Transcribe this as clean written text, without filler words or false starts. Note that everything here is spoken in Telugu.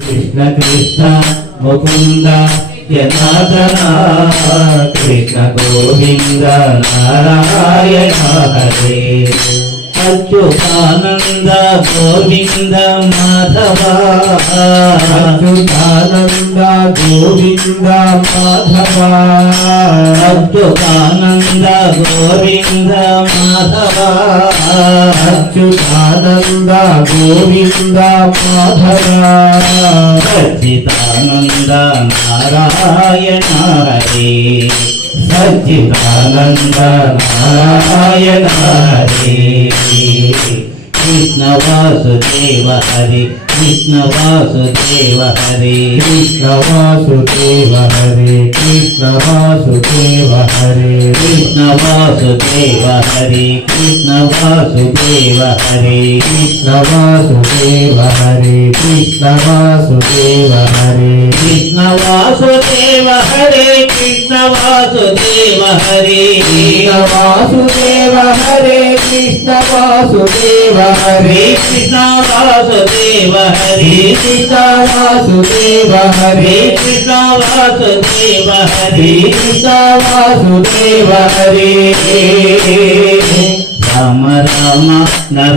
కృష్ణ కృష్ణ ముకుంద జనార్దన కృష్ణ గోవింద నారాయణ హరే అచ్యుతానంద గోవింద మాధవ అచ్యుతానంద గోవింద మాధవ అచ్యుతానంద గోవింద మాధవ అచ్యుతానంద గోవింద మాధవ సచ్చిదానంద నారాయణ హరే సచ్చిదానంద నారాయణ హరే కృష్ణ వాసుదేవ హరి కృష్ణ వాసుదేవ హరి కృష్ణ వాసుదేవ హరే కృష్ణ వాసుదేవ హరే కృష్ణ వాసుదేవ హరి కృష్ణ వాసుదేవ హరి కృష్ణ వాసుదేవ హరే కృష్ణ వాసుదేవ హరే కృష్ణ వాసుదేవ హరే కృష్ణ వాసుదేవ హరి కృష్ణ వాసుదేవ హరే కృష్ణ వాసుదేవ హరే కృష్ణ వాసుదేవ హరి కృష్ణ వాసుదేవ హరే కృష్ణ వాసుదేవ హరి కృష్ణ వాసుదేవ హరే రామ రామ నర